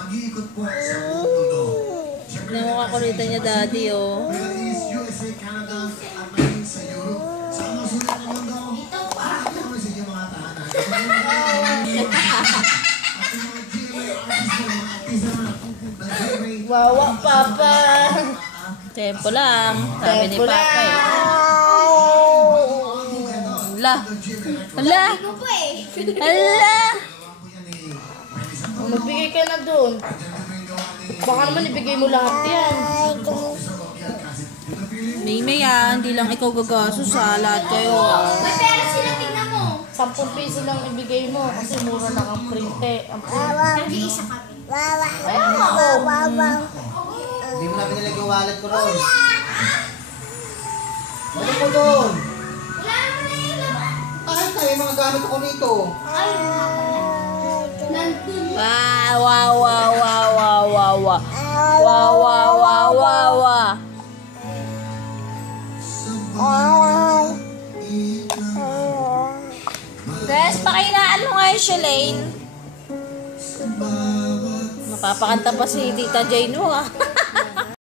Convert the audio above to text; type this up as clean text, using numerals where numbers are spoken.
mag-iikot po sa buong mundo. Namakakulitan niya daddy, oh. Philippines, USA, Canada, at maging sa Europe. Sa mga sulat ng mundo, at yung sige mga tahanan. At yung mga GMA artist mo, mga artista na GMA. Wawa, Papa. Tempo lang. Sabi ni Papa, eh. Hala. Hala. Hala. Magbigay ka na doon. Baka naman ibigay mo lahat yan. May hindi lang ikaw gagastos ha. Lahat kayo. May pera sila, tingnan mo. 10 piso lang ibigay mo kasi mura lang ang printe. Nag-iisa kami. Ayan ako. Hindi mo na pinilagay yung wallet ko ron. Ano ko doon? Wala naman na yun naman. Ay, tayo mga gamit ako rito. Ay, nandun. Wow, wow, wow, wow, wow, wow, wow. Wow, wow, wow, wow, wow. Guys, pakainaan mo nga yung Shalane. Napapakanta pa si Tita Jane mo, ah.